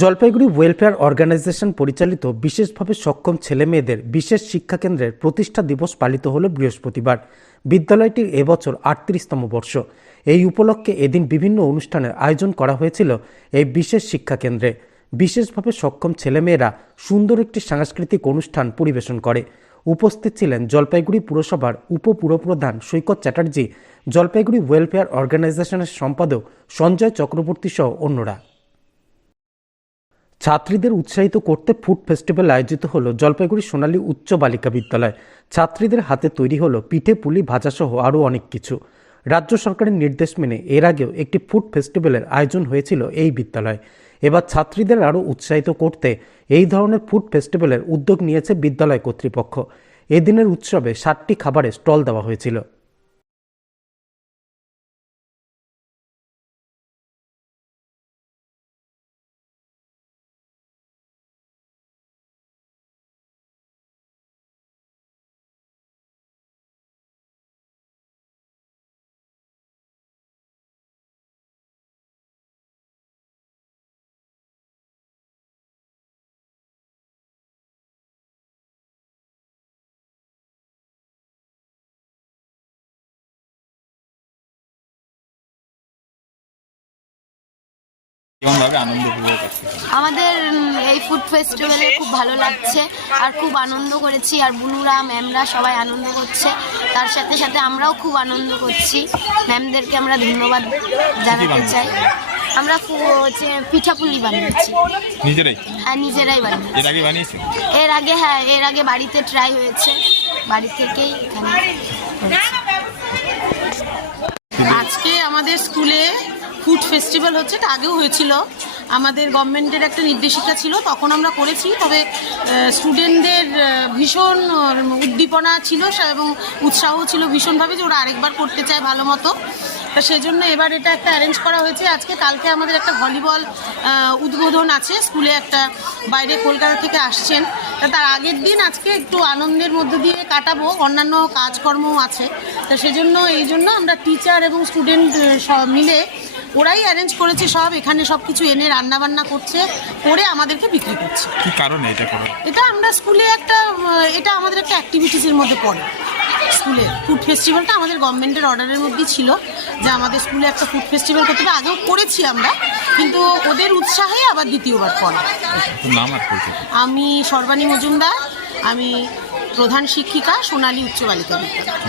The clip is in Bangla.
জলপাইগুড়ি ওয়েলফেয়ার অর্গানাইজেশন পরিচালিত বিশেষভাবে সক্ষম ছেলেমেয়েদের বিশেষ শিক্ষা কেন্দ্রের প্রতিষ্ঠা দিবস পালিত হল বৃহস্পতিবার। বিদ্যালয়টির এবছর ৩৮তম বর্ষ। এই উপলক্ষে এদিন বিভিন্ন অনুষ্ঠানের আয়োজন করা হয়েছিল এই বিশেষ শিক্ষা কেন্দ্রে। বিশেষভাবে সক্ষম ছেলেমেয়েরা সুন্দর একটি সাংস্কৃতিক অনুষ্ঠান পরিবেশন করে। উপস্থিত ছিলেন জলপাইগুড়ি পুরসভার উপপুরপ্রধান সৈকত চ্যাটার্জি, জলপাইগুড়ি ওয়েলফেয়ার অর্গানাইজেশনের সম্পাদক সঞ্জয় চক্রবর্তী সহ অন্যরা। ছাত্রীদের উৎসাহিত করতে ফুড ফেস্টিভ্যাল আয়োজিত হলো জলপাইগুড়ি সোনালী উচ্চ বালিকা বিদ্যালয়। ছাত্রীদের হাতে তৈরি হলো পিঠে, পুলি, ভাজাসহ আরও অনেক কিছু। রাজ্য সরকারের নির্দেশ মেনে এর আগেও একটি ফুড ফেস্টিভ্যালের আয়োজন হয়েছিল এই বিদ্যালয়ে। এবার ছাত্রীদের আরও উৎসাহিত করতে এই ধরনের ফুড ফেস্টিভ্যালের উদ্যোগ নিয়েছে বিদ্যালয় কর্তৃপক্ষ। এদিনের উৎসবে 60টি খাবারের স্টল দেওয়া হয়েছিল। আমাদের এই ফুড ফেস্টিভ্যালে খুব ভালো লাগছে আর খুব আনন্দ করেছি, আর বুনুরা ম্যামরা সবাই আনন্দ করছে, তার সাথে সাথে আমরাও খুব আনন্দ করছি। ম্যামদেরকে আমরা ধন্যবাদ জানাতে চাই। আমরা পিঠাপুলি বানিয়েছি নিজেরাই। হ্যাঁ, নিজেরাই বানিয়েছি। এর আগে বানিয়েছি? এর আগে বাড়িতে ট্রাই হয়েছে, বাড়ি থেকেই এখানে। আজকে আমাদের স্কুলে ফুড ফেস্টিভ্যাল হচ্ছে, এটা আগেও হয়েছিল, আমাদের গভর্নমেন্টের একটা নির্দেশিকা ছিল, তখন আমরা করেছি। তবে স্টুডেন্টদের ভীষণ উদ্দীপনা ছিল এবং উৎসাহ ছিল ভীষণভাবে যে ওরা আরেকবার করতে চায় ভালো মতো। তা সেজন্য এবার এটা একটা অ্যারেঞ্জ করা হয়েছে। আজকে কালকে আমাদের একটা ভলিবল উদ্বোধন আছে স্কুলে, একটা বাইরে কলকাতা থেকে আসছেন। তা তার আগের দিন আজকে একটু আনন্দের মধ্যে দিয়ে কাটাবো, অন্যান্য কাজকর্মও আছে। তা সেজন্য এই জন্য আমরা টিচার এবং স্টুডেন্ট সব মিলে ওরাই অ্যারেঞ্জ করেছে সব, এখানে সব কিছু এনে রান্নাবান্না করছে, করে আমাদেরকে বিক্রি করছে। কি কারণে এটা করা? এটা আমরা স্কুলে এটা আমাদের একটা অ্যাক্টিভিটিসের মধ্যে পড়ে। স্কুলে ফুড ফেস্টিভ্যালটা আমাদের গভর্নমেন্টের অর্ডারের মধ্যেই ছিল যে আমাদের স্কুলে একটা ফুড ফেস্টিভ্যাল করতে হবে। আগেও করেছি আমরা, কিন্তু ওদের উৎসাহে আবার দ্বিতীয়বার পড়ে। আমি সর্বাণী মজুমদার, আমি প্রধান শিক্ষিকা সোনালী উচ্চ বালিকা বিদ্যালয়।